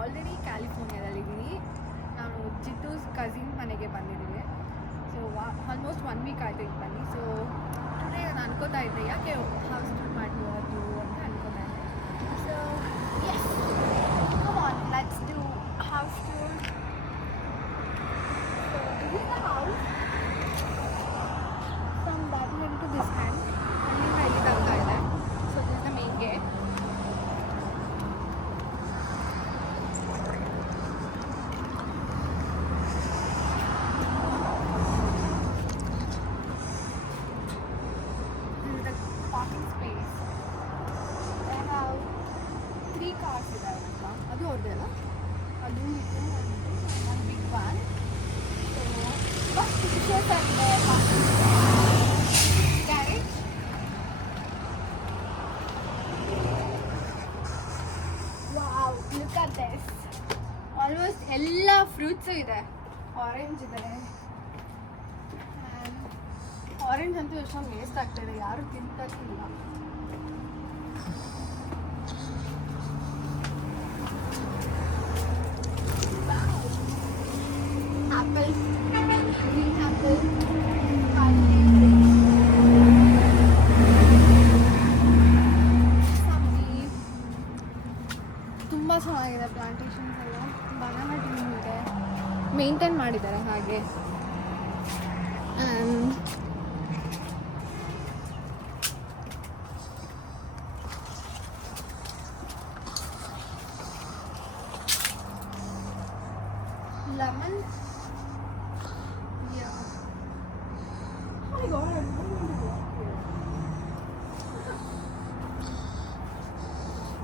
ಆಲ್ರೆಡಿ ಕ್ಯಾಲಿಫೋರ್ನಿಯಾದಲ್ಲಿದ್ದೀನಿ. ನಾನು ಜಿತ್ತೂಸ್ ಕಸಿನ್ ಮನೆಗೆ ಬಂದಿದ್ದೀನಿ. ಸೊ ಆಲ್ಮೋಸ್ಟ್ 1 ವೀಕ್ ಆಯಿತು ಈಗ ಬನ್ನಿ. ಸೊ ಟುಡೇ ನಾನು ಅನ್ಕೋತಾ ಇದ್ದೆ ಯಾಕೆ ಹೌಸ್ ಟೂರ್ ಮಾಡಬಹುದು ಅಂತ ಅನ್ಕೋತಾ ಇದ್ದೆ. So yes, come on, let's do house tour. So this is the house from that hand to this hand. ಅಲ್ಲಿಂದ ಇಲ್ಲಿ ತನಕ ಇದೆ. So this is the main gate. Parking space. ನಾವು 3 ಕಾರ್ಸ್ ಇದ್ದಾವೆ ಅಂತ. ಅದು ಅವ್ರದ್ದೆಲ್ಲ, ಅದು ಒಂದು ಬಿಗ್ ವ್ಯಾನ್. ಸೊ ಫಸ್ಟ್ ಫಿಶರ್ಸ್ ಆಗಿದೆ garage. Wow, look at this. Almost ಎಲ್ಲ ಫ್ರೂಟ್ಸು ಇದೆ. ಆರೆಂಜ್ ಇದೆ. ಆರೆಂಜ್ ಅಂತೂ ಎಷ್ಟೊಂದು ವೇಸ್ಟ್ ಆಗ್ತಾಯಿದೆ, ಯಾರು ತಿಂತಿಲ್ಲ. ಆ್ಯಪಲ್, ಗ್ರೀನ್ ಆ್ಯಪಲ್, ತುಂಬ ಚೆನ್ನಾಗಿದೆ. ಪ್ಲಾಂಟೇಶನ್ಸ್ ಎಲ್ಲ, ಬನಾನಾ ಟ್ರೀ ಇದೆ, ಮೇಂಟೈನ್ ಮಾಡಿದ್ದಾರೆ ಹಾಗೆ. lemon, yeah. Oh my god, I'm going to walk here.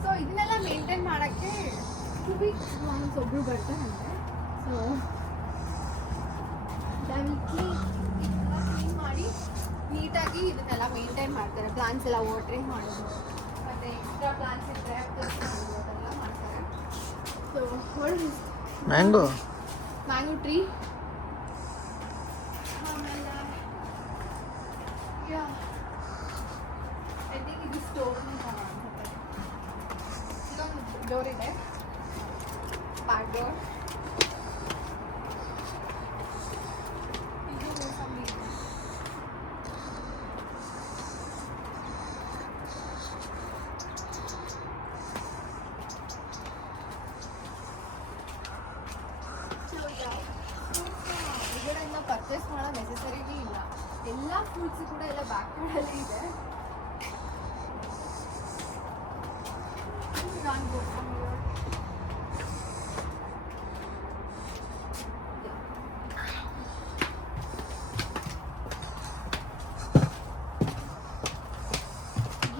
So ಇದನ್ನೆಲ್ಲ ಮೇಂಟೈನ್ ಮಾಡೋಕ್ಕೆ 2 weeks once ಒಬ್ಬರು ಬರ್ತಾರಂತೆ. ಸೊ ಕ್ಲೀನ್ ಮಾಡಿ ನೀಟಾಗಿ ಇದನ್ನೆಲ್ಲ ಮೇಂಟೈನ್ ಮಾಡ್ತಾರೆ. ಪ್ಲಾಂಟ್ಸ್ ಎಲ್ಲ ವಾಟ್ರಿಂಗ್ ಮಾಡೋದು, ಮತ್ತು ಎಕ್ಸ್ಟ್ರಾ ಪ್ಲಾಂಟ್ಸ್ ಇದ್ದರೆ ಅದೆಲ್ಲ ಮಾಡ್ತಾರೆ. So mango tree. ಆಮೇಲೆ ಐ ಥಿಂಕ್ ಇದು ಸ್ಟೋರ್ ಅನ್ಸುತ್ತೆ. ಇದೊಂದು ಡೋರ್ ಇದೆ, ಬ್ಯಾಕ್ ಡೋರ್. ಇದು ಮೂಸಂಬಿ ಇದೆ. ಹೊರಗಡೆಯಿಂದ ಪರ್ಚೇಸ್ ಮಾಡೋ ನೆಸೆಸರಿನೇ ಇಲ್ಲ. ಎಲ್ಲ ಫ್ರೂಟ್ಸ್ ಕೂಡ ಎಲ್ಲ ಬ್ಯಾಕ್ ಡೋರಲ್ಲಿ ಇದೆ. ನಾನು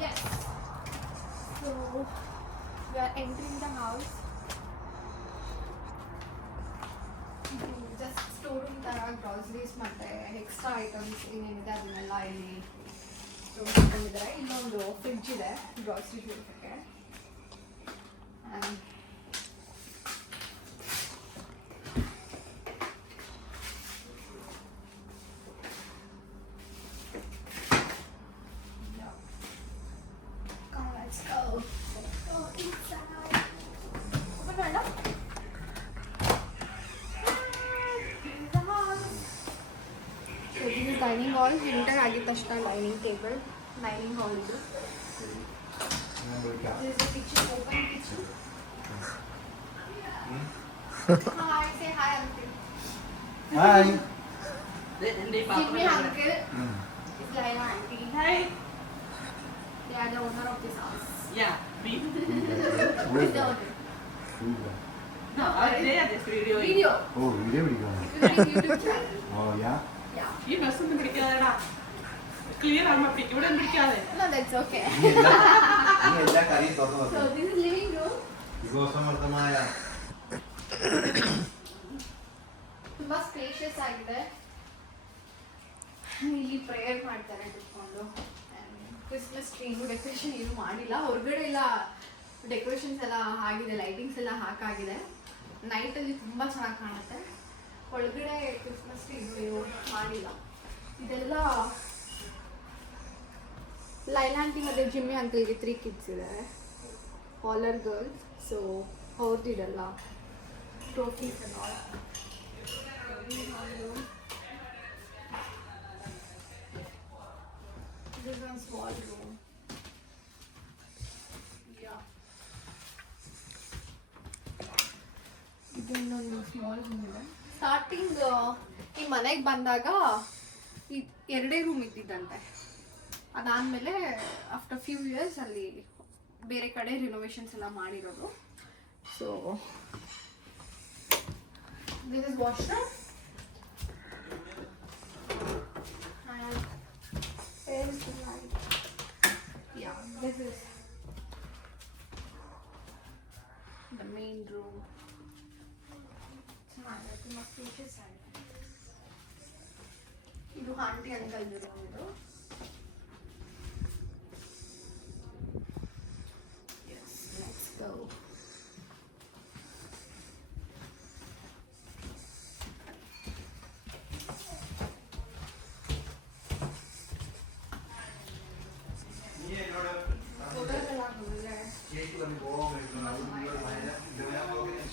yes, so we are entering the house. Just store room ಥರ ಗ್ರಾಸರೀಸ್ ಮತ್ತು ಎಕ್ಸ್ಟ್ರಾ ಐಟಮ್ಸ್ ಏನೇನಿದೆ ಅದನ್ನೆಲ್ಲ ಇಲ್ಲಿ ಸ್ಟೋರ್ ಮಾಡ್ಕೊಂಡಿದ್ದಾರೆ. ಇಲ್ಲೊಂದು ಫ್ರಿಡ್ಜ್ ಇದೆ ಗ್ರಾಸರೀಸ್ ಇಡೋಕ್ಕೆ. Let's go. Let's go inside. Open my door. Dining hall. Enter ಆಗಿದ ತಕ್ಷಣ ಡೈನಿಂಗ್ ಟೇಬಲ್, ಡೈನಿಂಗ್ ಹಾಲ್ ಇದು. Kitchen, open kitchen. Hi, say hi uncle. Hi. Give me uncle. It's Laila auntie. Hi. They are the owner of this house. Yeah, me. Who is the owner? No, they are this video. Video. Oh, video video. YouTube channel. Oh, yeah? Yeah. ഈ ബസ് ഒന്നും പിടിക്കാതെടാ, ക്ലിയർ ആകുമ്പോ പിടിക്കും, ഇവിടെ ഒന്നും പിടിക്കാതെ. No, that's okay. എല്ലാ കറിയും തുറന്നു So this is living room. ವಿಭವಸಮರ್ಥമായ ತುಂಬ ಸ್ಪೇಷಿಯಸ್ ಆಗಿದೆ. ಇಲ್ಲಿ ಪ್ರೇಯರ್ ಮಾಡ್ತಾರೆ ಕುತ್ಕೊಂಡು. ಕ್ರಿಸ್ಮಸ್ ಟ್ರೀನು ಡೆಕೋರೇಷನ್ ಏನು ಮಾಡಿಲ್ಲ. ಹೊರಗಡೆ ಎಲ್ಲ ಡೆಕೋರೇಷನ್ಸ್ ಎಲ್ಲ ಆಗಿದೆ, ಲೈಟಿಂಗ್ಸ್ ಎಲ್ಲ ಹಾಕಾಗಿದೆ. ನೈಟಲ್ಲಿ ತುಂಬ ಚೆನ್ನಾಗಿ ಕಾಣುತ್ತೆ. ಒಳಗಡೆ ಕ್ರಿಸ್ಮಸ್ ಟ್ರೀನು ಮಾಡಿಲ್ಲ. ಇದೆಲ್ಲ ಲೈಲಾ ಆಂಟಿ ಮತ್ತು ಜಿಮ್ಮಿ ಅಂಕಲ್ಗೆ 3 ಕಿಡ್ಸ್ ಇದ್ದಾರೆ, ಆಲ್ ಆರ್ ಗರ್ಲ್ಸ್. ಸೊ ಅವ್ರದ್ದಿದೆಲ್ಲ ಟ್ರೋಫೀಸ್ ಎಲ್ಲ. This is one small room. Yeah. ಇದೊಂದೊಂದು ಸ್ಮಾಲ್ ರೂಮ್ ಇದೆ. ಸ್ಟಾರ್ಟಿಂಗ್ ಈ ಮನೆಗೆ ಬಂದಾಗ ಈ 2 ರೂಮ್ ಇದ್ದಿದ್ದಂತೆ. ಅದಾದಮೇಲೆ ಆಫ್ಟರ್ ಫ್ಯೂ ಇಯರ್ಸ್ ಅಲ್ಲಿ ಬೇರೆ ಕಡೆ ರಿನೋವೇಷನ್ಸ್ ಎಲ್ಲ ಮಾಡಿರೋದು. So this is washroom. Where is the light? Yeah, this is the main room. ತುಂಬ ಸ್ಪೇಷಿಯಸ್ ಆಗಿದೆ. ಇದು ಆಂಟಿ ಅಂಕಲ್ ರೂಮ್ ಇದು. Yes, let's go.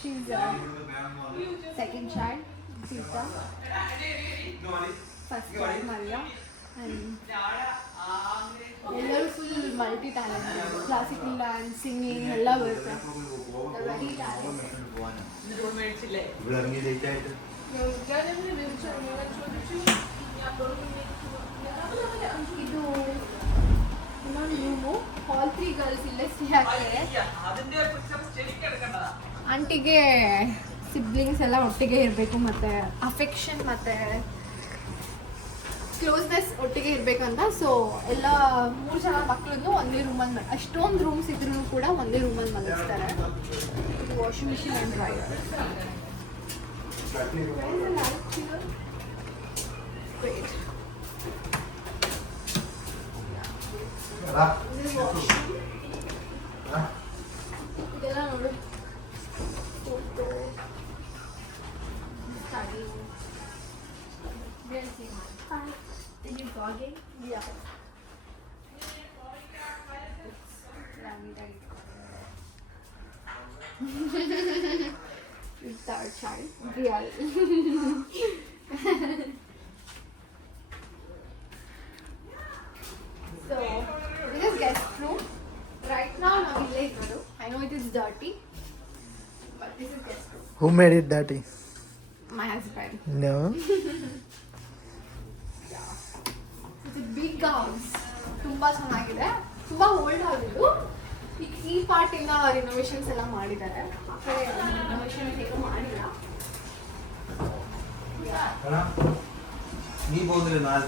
She's second child, Sita. First child, Maria. And ಎಲ್ಲರೂ full multi talent. Classical dance, singing ಎಲ್ಲ ಬರುತ್ತೆ. Very talent. ಇದು ಇನ್ನೊಂದು room. All 3 ಗರ್ಲ್ಸ್ ಇಲ್ಲೇ ಸ್ಟೇ ಆಗ್ತಾರೆ. ಆಂಟಿಗೆ ಸಿಬ್ಲಿಂಗ್ಸ್ ಎಲ್ಲ ಒಟ್ಟಿಗೆ ಇರಬೇಕು, ಮತ್ತು ಅಫೆಕ್ಷನ್ ಮತ್ತು ಕ್ಲೋಸ್ನೆಸ್ ಒಟ್ಟಿಗೆ ಇರಬೇಕಂತ. ಸೊ ಎಲ್ಲ 3 ಜನ ಮಕ್ಕಳನ್ನು ಒಂದೇ ರೂಮಲ್ಲಿ ಅಷ್ಟೊಂದು ರೂಮ್ಸ್ ಇದ್ರೂ ಕೂಡ ಒಂದೇ ರೂಮಲ್ಲಿ ಮಲಗಿಸ್ತಾರೆ. ಇದು ವಾಷಿಂಗ್ ಮಿಷಿನ್ ಆ್ಯಂಡ್ ಡ್ರೈಯರ್. ಇದೆಲ್ಲ ನೋಡು, photo study. Hi. Are you vlogging? Yeah. It's our child. Real. So, this is guest room. Right now, I know it is dirty, but this is guest room. Who made it dirty? My husband. No. It's a big house. ತುಂಬಾ ಚೆನ್ನಾಗಿದೆ. ತುಂಬಾ old house ಇದು. ಈಗ ಈ ಪಾರ್ಟಿಂದ ರಿನೋವೇಷನ್ಸ್ ಎಲ್ಲ ಮಾಡಿದ್ದಾರೆ. ಆ ಕಡೆ ರಿನೋವೇಷನ್ ಹೇಗೂ ಮಾಡಿಲ್ಲ. ನೀ ಬಂದ್ರೆ ನಾಳೆ